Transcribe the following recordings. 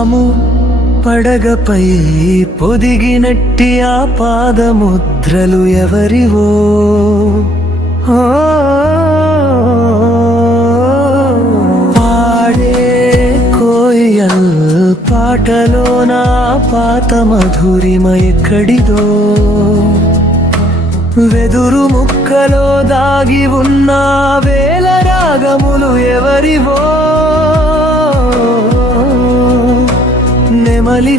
పాము పడగపై పొదిగినట్టి ఆ పాదముద్రలు ఎవరివో? పాడే కోయల్ పాటలో నా పాత మధురిమ ఎక్కడిదో? వెదురు ముక్కలో దాగి ఉన్న వేల రాగములు ఎవరివో? నెమలి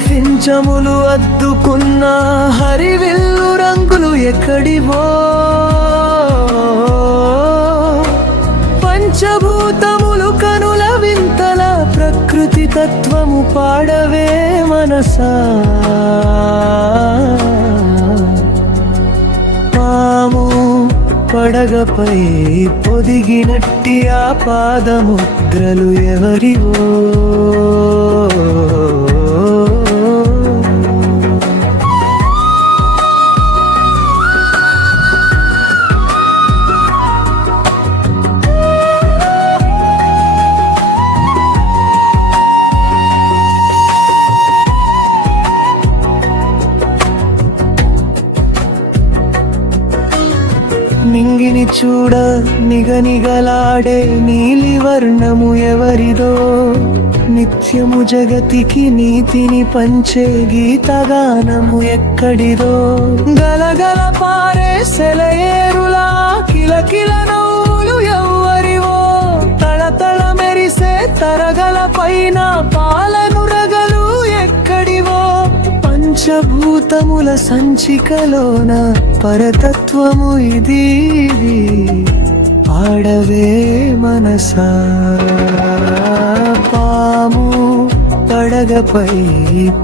అద్దుకున్న హరివిల్లు రంగులు ఎక్కడివో? పంచభూతములు కనుల వింతల ప్రకృతి తత్వము పాడవే మనసా? పాము పడగపై పొదిగినట్టి ఆ పాదముద్రలు ఎవరివో? నింగిని చూడ నిగనిగలాడే నీలి వర్ణము ఎవరిదో. నిత్యము జగతికి నీతిని పంచే గీతగానము ఎక్కడిదో. గలగల పారే సెలయేరులా కిలకిల పంచభూతముల సంచికలోన పరతత్వము ఇది ఇది. పాడవే మనసా పాము పడగపై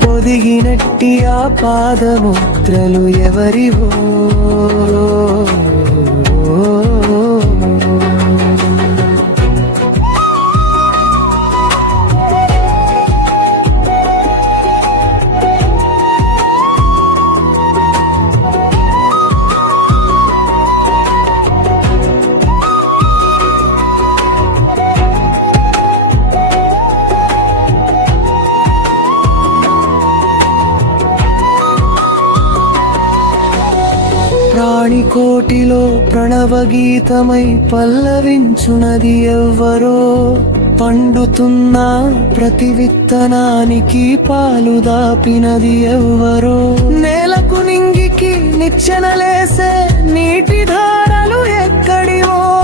పొదిగినట్టి ఆ పాదముద్రలు ఎవరివో ప్రాణికోటిలో ప్రణవ గీతమై పల్లవించునది ఎవ్వరో. పండుతున్న ప్రతి విత్తనానికి పాలు దాపినది ఎవ్వరో. నేలకు నింగికి నిచ్చెనలేసే నీటి ధారలు ఎక్కడివో.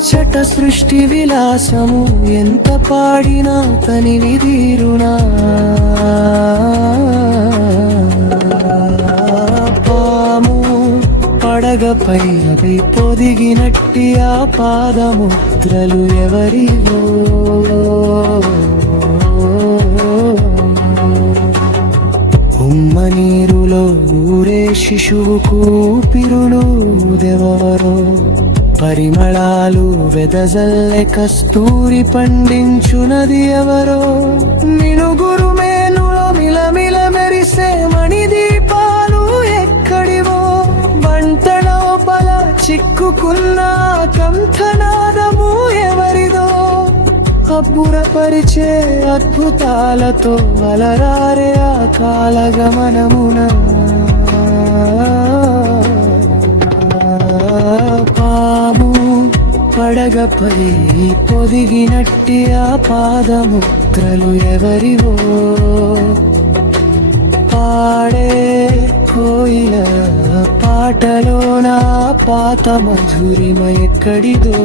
చూడముచ్చట సృష్టి విలాసము ఎంత పాడినా తని విధిరుణా పాము పడగపై అవి పొదిగినట్టి ఆ పాదముద్రలు ఎవరివో? ఉమ్మ నీరులో ఊరే శిశువుకు పిరులు దెవరో పరిమళాలు వెదజల్లె కస్తూరి పండించునది ఎవరో. నినుగురు మేనులో మిలమిల మెరిసే మణిదీపాలు ఎక్కడివో. బంట చిక్కుకున్న కంఠనాదము ఎవరిదో. అబ్బురపరిచే అద్భుతాలతో అలరారే ఆ కాలగమనమున. పడగపై పొదిగినట్టి ఆ పాదముద్రలు ఎవరివో? పాడే కోయిల పాటలో నా పాత మధురిమ ఎక్కడిదో?